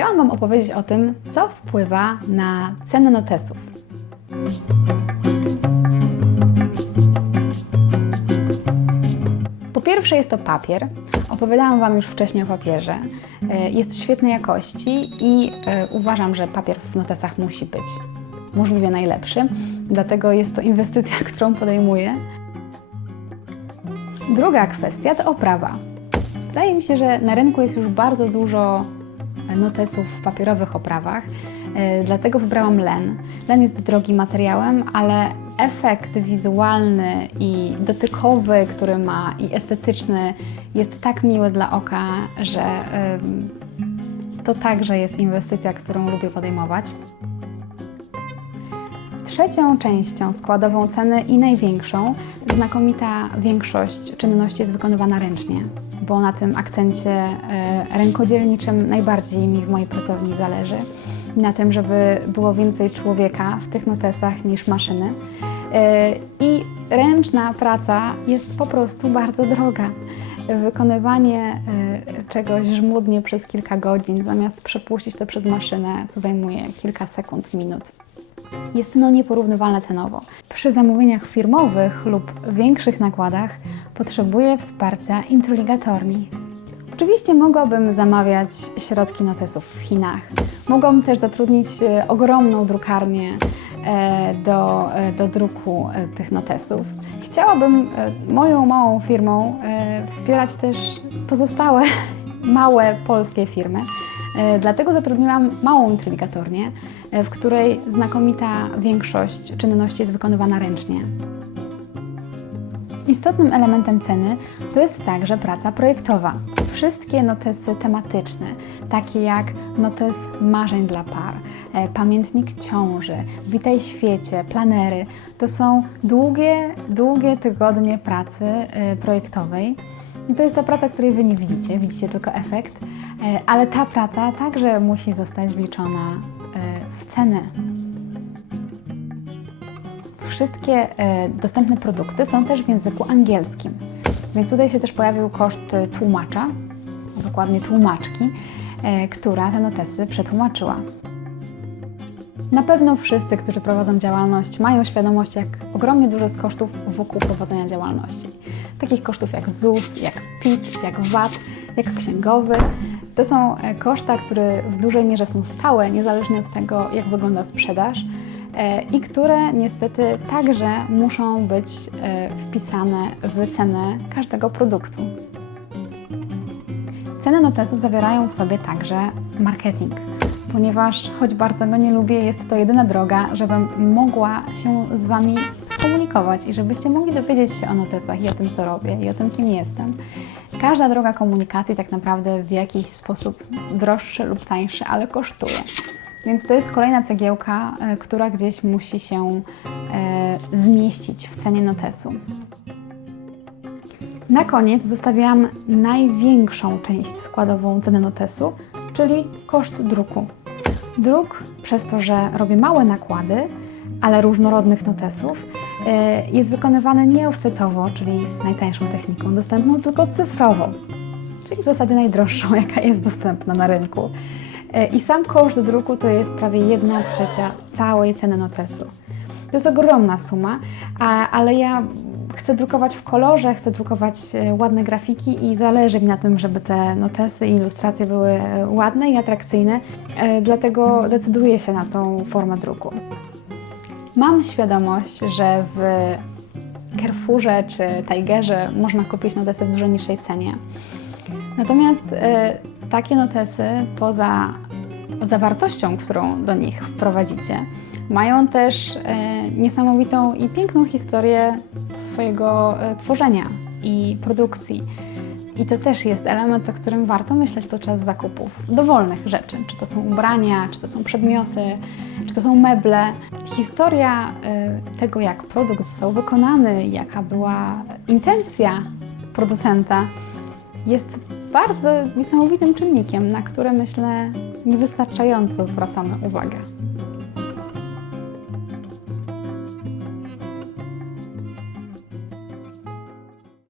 chciałam Wam opowiedzieć o tym, co wpływa na cenę notesów. Po pierwsze jest to papier. Opowiadałam Wam już wcześniej o papierze. E, Jest świetnej jakości i e, uważam, że papier w notesach musi być możliwie najlepszy. Dlatego jest to inwestycja, którą podejmuję. Druga kwestia to oprawa. Wydaje mi się, że na rynku jest już bardzo dużo notesów w papierowych oprawach, e, dlatego wybrałam len. Len jest drogim materiałem, ale efekt wizualny i dotykowy, który ma i estetyczny jest tak miły dla oka, że to także jest inwestycja, którą lubię podejmować. Trzecią częścią składową ceny i największą, znakomita większość czynności jest wykonywana ręcznie, bo na tym akcencie e, rękodzielniczym najbardziej mi w mojej pracowni zależy. Na tym, żeby było więcej człowieka w tych notesach niż maszyny. E, I ręczna praca jest po prostu bardzo droga. Wykonywanie e, czegoś żmudnie przez kilka godzin, zamiast przepuścić to przez maszynę, co zajmuje kilka sekund, minut jest no nieporównywalne cenowo. Przy zamówieniach firmowych lub większych nakładach potrzebuję wsparcia introligatorni. Oczywiście mogłabym zamawiać środki notesów w Chinach. Mogłabym też zatrudnić e, ogromną drukarnię e, do, e, do druku tych notesów. Chciałabym moją małą firmą wspierać też pozostałe małe polskie firmy. Dlatego zatrudniłam małą introligatornię, e, w której znakomita większość czynności jest wykonywana ręcznie. Istotnym elementem ceny to jest także praca projektowa. Wszystkie notesy tematyczne, takie jak notes marzeń dla par, e, pamiętnik ciąży, witaj świecie, planery, to są długie, długie tygodnie pracy e, projektowej. I to jest ta praca, której Wy nie widzicie, widzicie tylko efekt, e, ale ta praca także musi zostać wliczona w cenę wszystkie e, dostępne produkty są też w języku angielskim. Więc tutaj się też pojawił koszt e, tłumacza, dokładnie tłumaczki, e, która te notesy przetłumaczyła. Na pewno wszyscy, którzy prowadzą działalność, mają świadomość, jak ogromnie dużo jest kosztów wokół prowadzenia działalności. Takich kosztów jak ZUS, jak PIT, jak VAT, jak księgowy. To są e, koszta, które w dużej mierze są stałe, niezależnie od tego, jak wygląda sprzedaż e, i które niestety także muszą być e, wpisane w cenę każdego produktu. Ceny notesów zawierają w sobie także marketing, ponieważ choć bardzo go nie lubię, jest to jedyna droga, żebym mogła się z Wami skomunikować i żebyście mogli dowiedzieć się o notesach i o tym, co robię i o tym, kim jestem. Każda droga komunikacji tak naprawdę w jakiś sposób droższy lub tańszy, ale kosztuje. Więc to jest kolejna cegiełka, e, która gdzieś musi się e, zmieścić w cenie notesu. Na koniec zostawiłam największą część składową ceny notesu, czyli koszt druku. Druk, przez to, że robię małe nakłady, ale różnorodnych notesów, jest wykonywany nie offsetowo, czyli najtańszą techniką dostępną, tylko cyfrowo, czyli w zasadzie najdroższą, jaka jest dostępna na rynku. E, I sam koszt druku to jest prawie 1 trzecia całej ceny notesu. To jest ogromna suma, a, ale ja chcę drukować w kolorze, chcę drukować e, ładne grafiki i zależy mi na tym, żeby te notesy i ilustracje były e, ładne i atrakcyjne, e, dlatego decyduję się na tą formę druku. Mam świadomość, że w Carrefourze czy Tigerze można kupić notesy w dużo niższej cenie. Natomiast e, takie notesy, poza zawartością, którą do nich wprowadzicie, mają też e, niesamowitą i piękną historię swojego e, tworzenia i produkcji. I to też jest element, o którym warto myśleć podczas zakupów dowolnych rzeczy. Czy to są ubrania, czy to są przedmioty, czy to są meble. Historia e, tego, jak produkt został wykonany, jaka była intencja producenta, jest bardzo niesamowitym czynnikiem, na który myślę niewystarczająco zwracamy uwagę.